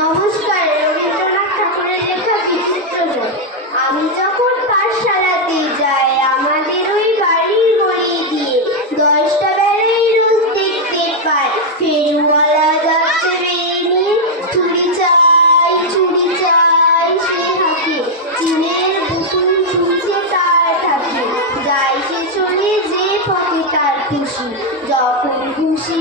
নমস্কার, রবীন্দ্রনাথ ঠাকুরের লেখা বিচিত্রজন। আমি যখন পাঠশালাতে যাই আমাদের ওই বাড়ির গলি দিয়ে 10টা বেলায় রোজ দেখতে পাই ফেরিওয়ালা যাচ্ছে বেয়ে নিয়ে চুড়ি চাই সে হাঁকে, চিনের পুতুল ঝুলছে তার থাকে, যায় সে চলে যে পথে তার খুশি, যখন খুশি